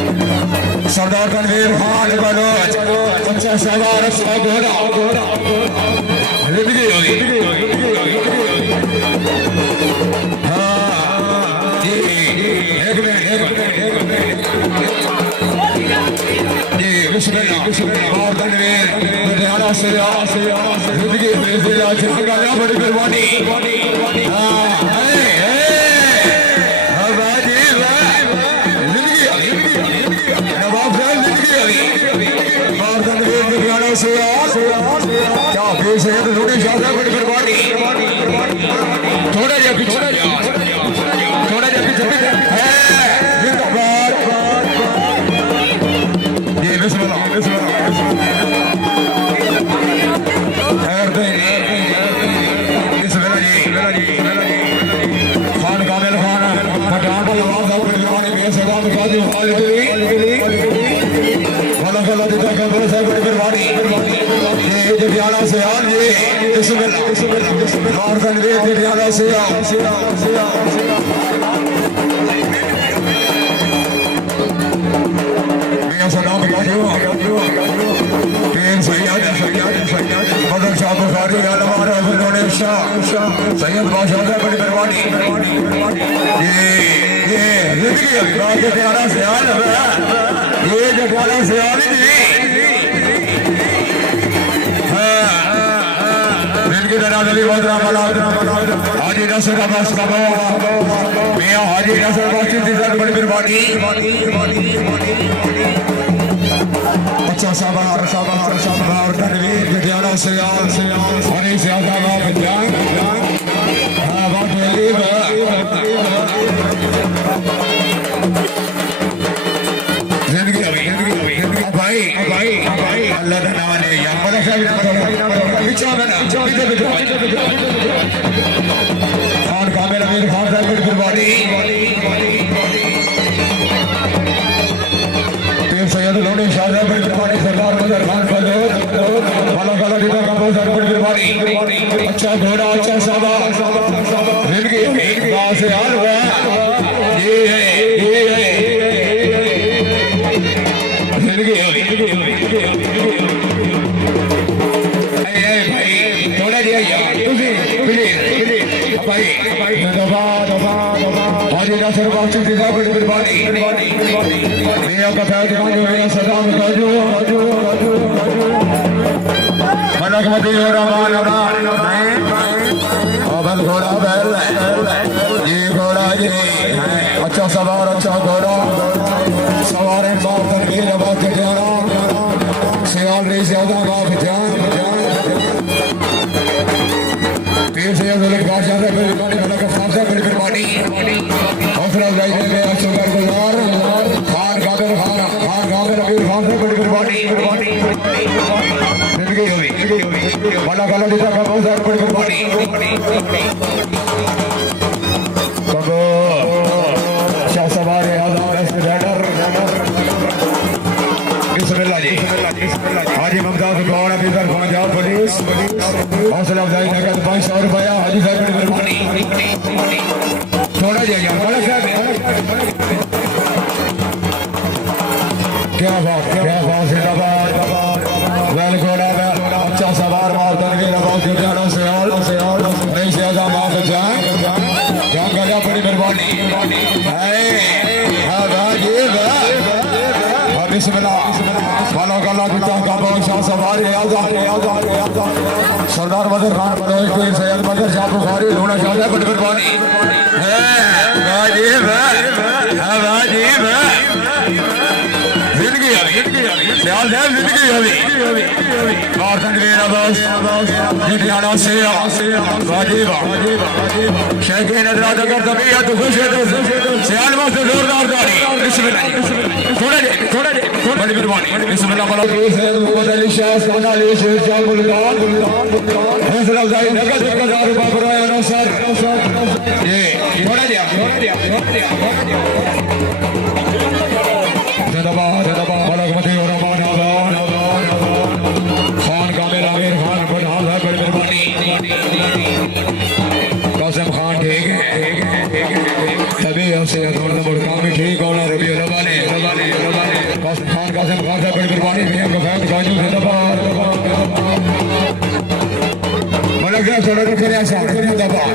सरदार Tanveer Khan Bloch अच्छा सवार अच्छा घोड़ा जिंदगी होगी हाँ जी एक मिनट जी बिस्मिल्लाह और तनवीर लुधियाना से जिंदगी में बड़ी कुर्बानी क्या पेश है तो थोड़ी ज्यादा बड़ी कुर्बानी थोड़ा जा पीछे जिंदाबाद जी बिस्मिल्लाह खान कामिल खान पठान का जवाब साहब कुर्बानी में सलाम काजी कुर्बानी ये जटियाला से यार ये और तनवीर जटियाला से सलाम मदन शाह बुखारी सैयद बादशाह बड़ी कुर्बानी ये जटियाला से यार ये जटियाला से यार हाजी नसर अब्बास मियां हाजी नसर अब्बास बड़ी कुर्बानी अच्छा शाबाश तनवीर जटियाला से हरी से जिंदगी भाई अल्लाह का नाम ले खान कामिल अमीर खान साहब बड़ी कुर्बानी सैयद लोनी शाह साहब बड़ी कुर्बानी सरदार मदर खान बड़ी कुर्बानी अच्छा घोड़ा अच्छा शाबाश जिंदगी से यार ये है जिंदगी थोड़ा दिया यार भाई हाजी नसर अब्बास बड़ी कुर्बानी मियां का फैज मियां सलाम मलक मती हो रहमान अबल घोड़ा बैल जी घोड़ा जी अच्छा सवार अच्छा घोड़ा सवार बाप तनवीर अब्बास जटियाला सियाल रही ज्यादा बाप जान पीर सैयद अली बादशाह बड़ी कुर्बानी हौसला अफजाई में शुक्रगुजार खान कामिल अमीर खान से बड़ी कुर्बानी जिंदगी होगी वाला काला दिशा का बहुत सारी बड़ी कुर्बानी कबो शाह सवार बिस्मिल्लाह जी हाजी ममताज गौड़ अफीसर पंजाब पुलिस हौसला अफजाई नगद 500 रुपया हाजी साहब बड़ी कुर्बानी थोड़ा जाइए क्या बात जिंदाबाद वेल घोड़ा अच्छा सवार मार तनवीर अब्बास जटियाला से नहीं से आजा माफ जान गजा बड़ी कुर्बानी बिस्मिल्लाह वाला गला पिता का बादशाह सवारी सरदार मदर खान बलोच सैयद मदर शाह बुखारी लोना शाह बड़ी कुर्बानी जिंदगी और तनवीर अब्बास जटियाला से शेखीन हज़रात अगर तबीयत खुश है तो सियाल से जोरदार ताली थोड़ा बड़ी कुर्बानी बिस्मिल्लाह मोहम्मद अली शाह सोना अली शेर शाह मुल्तान हौसला अफजाई नगद 1000 रुपया बराए नौसर ये थोड़ा दिया जिंदाबाद मलक मती और रहमान खान कामिल अमीर खान पठान साहब बड़ी कुर्बानी कासिम खान ठीक है तभी हमसे काम ठीक होना रबी कासिम खान साहब बड़ी कुर्बानी मियां गफैत गाजू जिंदाबाद मलक साहब थोड़ा रुक रहा साहब जिंदाबाद